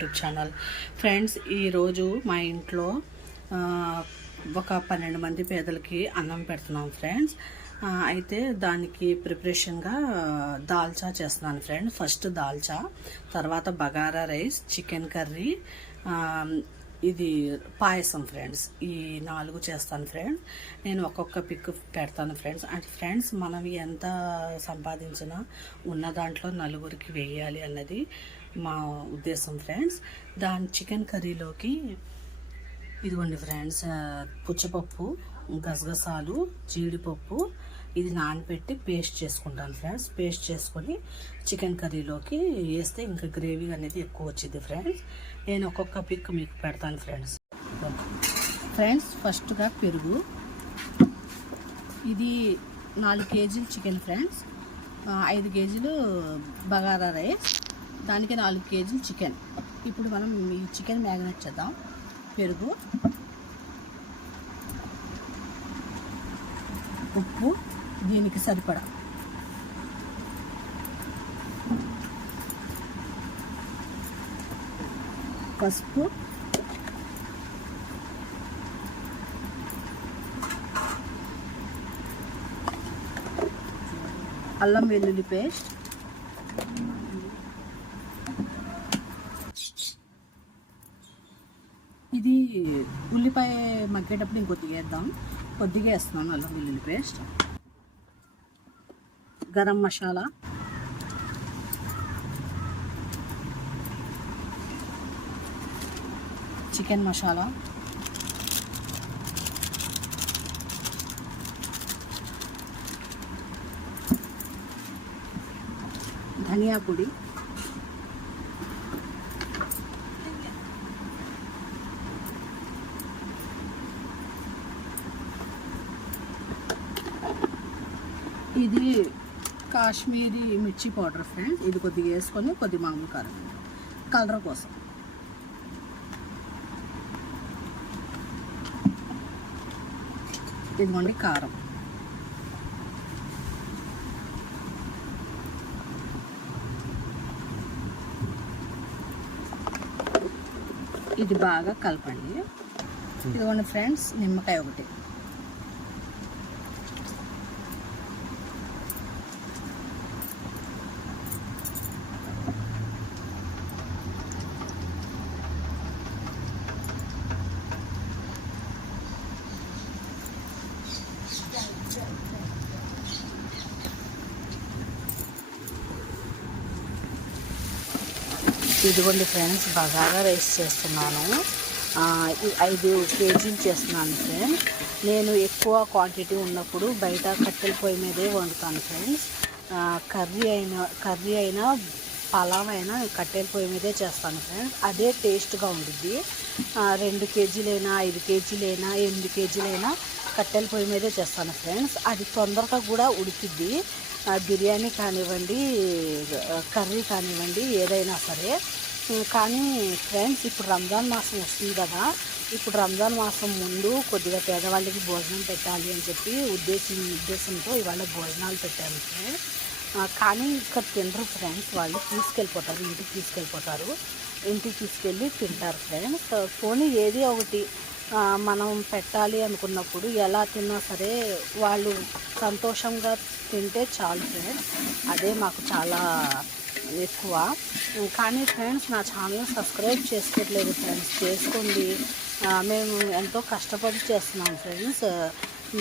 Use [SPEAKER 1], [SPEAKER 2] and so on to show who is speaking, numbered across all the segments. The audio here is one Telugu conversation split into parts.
[SPEAKER 1] YouTube channel. ఫ్రెండ్స్ ఈరోజు మా ఇంట్లో ఒక పన్నెండు మంది పేదలకి అన్నం పెడుతున్నాం ఫ్రెండ్స్. అయితే దానికి ప్రిపరేషన్గా దాల్చా చేస్తున్నాను ఫ్రెండ్స్ ఫస్ట్ దాల్చా తర్వాత బగారా రైస్ చికెన్ కర్రీ ఇది పాయసం ఫ్రెండ్స్ ఈ నాలుగు చేస్తాను ఫ్రెండ్స్ నేను ఒక్కొక్క పిక్ పెడతాను ఫ్రెండ్స్ అంటే ఫ్రెండ్స్ మనం ఎంత సంపాదించినా ఉన్న దాంట్లో నలుగురికి వేయాలి అన్నది మా ఉద్దేశం ఫ్రెండ్స్ దాని చికెన్ కర్రీలోకి ఇదిగోండి ఫ్రెండ్స్ పుచ్చపప్పు గసగసాలు జీడిపప్పు ఇది నానబెట్టి పేస్ట్ చేసుకుంటాను ఫ్రెండ్స్. పేస్ట్ చేసుకొని చికెన్ కర్రీలోకి వేస్తే ఇంకా గ్రేవీ అనేది ఎక్కువ వచ్చింది ఫ్రెండ్స్. నేను ఒక్కొక్క పిక్ మీకు పెడతాను ఫ్రెండ్స్. ఫ్రెండ్స్ ఫస్ట్గా పెరుగు. ఇది నాలుగు కేజీలు చికెన్ ఫ్రెండ్స్. ఐదు కేజీలు బగారా రైస్. దానికి నాలుగు కేజీలు చికెన్. ఇప్పుడు మనం ఈ చికెన్ మ్యాగ్నేట్ చేద్దాం. పెరుగు. ఉప్పు. దీనికి సరిపడా. పసుపు. అల్లం వెల్లుల్లి పేస్ట్. ఇది ఉల్లిపాయ మగ్గేటప్పుడు ఇంకొద్దిగా వేద్దాం. కొద్దిగా వేస్తున్నాను అల్లం వెల్లుల్లి పేస్ట్. గరం మసాలా. చికెన్ మసాలా. ధనియా పొడి. ఇది కాశ్మీరీ మిర్చి పౌడర్ ఫ్రెండ్స్. ఇది కొద్దిగా వేసుకొని కొద్ది మామూలు కారం కలర్ కోసం. ఇదిగోండి కారం. ఇది బాగా కలపండి. ఇదిగోండి ఫ్రెండ్స్ నిమ్మకాయ ఒకటి. ఇదిగోండి ఫ్రెండ్స్ బగారా రైస్ చేస్తున్నాను. ఐదు కేజీలు చేస్తున్నాను ఫ్రెండ్స్. నేను ఎక్కువ క్వాంటిటీ ఉన్నప్పుడు బయట కట్టెల పొయ్యి మీదే వండుతాను ఫ్రెండ్స్. కర్రీ అయినా కర్రీ అయినా పలావ్ అయినా కట్టెల పొయ్యి మీదే చేస్తాను ఫ్రెండ్స్. అదే టేస్ట్గా ఉంటుంది రెండు కేజీలైనా ఐదు కేజీలైనా ఎనిమిది కేజీలైనా కట్టెల పొయ్యి మీదే చేస్తాను ఫ్రెండ్స్. అది తొందరగా కూడా ఉడికిద్ది. బిర్యానీ కానివ్వండి కర్రీ కానివ్వండి ఏదైనా సరే. కానీ ఫ్రెండ్స్ ఇప్పుడు రంజాన్ మాసం వస్తుంది కదా. ఇప్పుడు రంజాన్ మాసం ముందు కొద్దిగా పేదవాళ్ళకి భోజనం పెట్టాలి అని చెప్పి ఉద్దేశం ఉద్దేశంతో ఇవాళ భోజనాలు పెట్టాను ఫ్రెండ్స్. కానీ ఇక్కడ తినరు ఫ్రెండ్స్. వాళ్ళు తీసుకెళ్ళిపోతారు ఇంటికి తీసుకెళ్ళిపోతారు. ఇంటికి తీసుకెళ్ళి తింటారు ఫ్రెండ్స్. పోనీ ఏది ఒకటి మనం పెట్టాలి అనుకున్నప్పుడు ఎలా తిన్నా సరే వాళ్ళు సంతోషంగా తింటే చాలు ఫ్రెండ్స్ అదే మాకు చాలా ఎక్కువ. కానీ ఫ్రెండ్స్ నా ఛానల్ సబ్స్క్రైబ్ చేసుకోవట్లేదు ఫ్రెండ్స్ చేసుకోండి. మేము ఎంతో కష్టపడి చేస్తున్నాం ఫ్రెండ్స్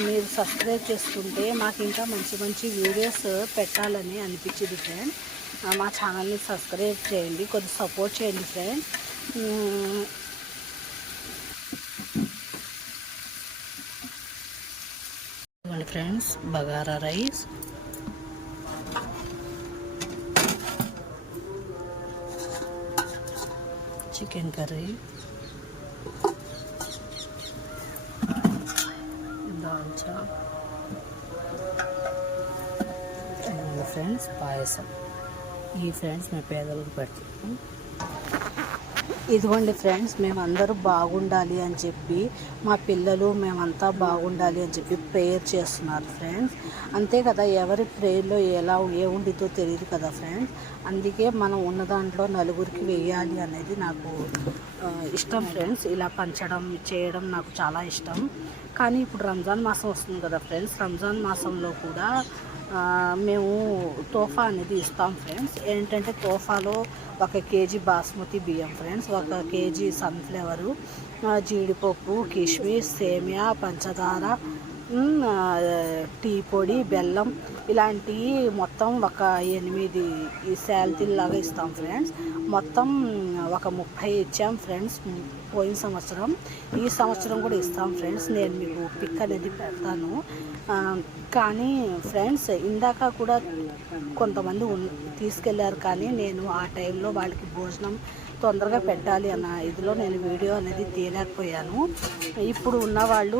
[SPEAKER 1] మీరు సబ్స్క్రైబ్ చేసుకుంటే మాకు ఇంకా మంచి మంచి వీడియోస్ పెట్టాలని అనిపించింది ఫ్రెండ్ మా ఛానల్ని సబ్స్క్రైబ్ చేయండి. కొద్దిగా సపోర్ట్ చేయండి friend friends bagara rice chicken curry dalcha friends payasam ఈ ఫ్రెండ్స్ మా పేదలకు పెడతాం ఇదిగోండి ఫ్రెండ్స్ మేమందరూ బాగుండాలి అని చెప్పి మా పిల్లలు మేమంతా బాగుండాలి అని చెప్పి ప్రేయర్ చేస్తున్నారు ఫ్రెండ్స్. అంతే కదా ఎవరి ప్రేయర్లో ఎలా ఏ ఉండిద్దో తెలియదు కదా ఫ్రెండ్స్. అందుకే మనం ఉన్న దాంట్లో నలుగురికి వేయాలి అనేది నాకు ఇష్టం ఫ్రెండ్స్. ఇలా పంచడం చేయడం నాకు చాలా ఇష్టం. కానీ ఇప్పుడు రంజాన్ మాసం వస్తుంది కదా ఫ్రెండ్స్. రంజాన్ మాసంలో కూడా మేము తోఫా అనేది ఇస్తాం ఫ్రెండ్స్. ఏంటంటే తోఫాలో ఒక కేజీ బాస్మతి బియ్యం ఫ్రెండ్స్ ఒక కేజీ సన్ఫ్లవరు జీడిపప్పు కిష్మిష్ సేమియా పంచదార టీ పొడి బెల్లం ఇలాంటివి మొత్తం ఒక ఎనిమిది ఈ శాలతీల్లాగా ఇస్తాం ఫ్రెండ్స్. మొత్తం ఒక ముప్పై ఇచ్చాం ఫ్రెండ్స్. పోయిన సంవత్సరం ఈ సంవత్సరం కూడా ఇస్తాం ఫ్రెండ్స్. నేను మీకు పిక్ అనేది పెడతాను. కానీ ఫ్రెండ్స్ ఇందాక కూడా కొంతమంది ఉన్- తీసుకెళ్ళారు. కానీ నేను ఆ టైంలో వాళ్ళకి భోజనం తొందరగా పెట్టాలి అన్న ఇదిలో నేను వీడియో అనేది తీయలేకపోయాను. ఇప్పుడు ఉన్న వాళ్ళు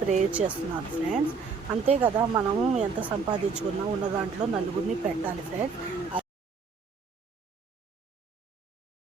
[SPEAKER 1] ప్రేయర్ చేస్తున్నారు ఫ్రెండ్స్. అంతే కదా మనము ఎంత సంపాదించుకున్నా ఉన్న దాంట్లో నలుగురిని పెట్టాలి ఫ్రెండ్స్.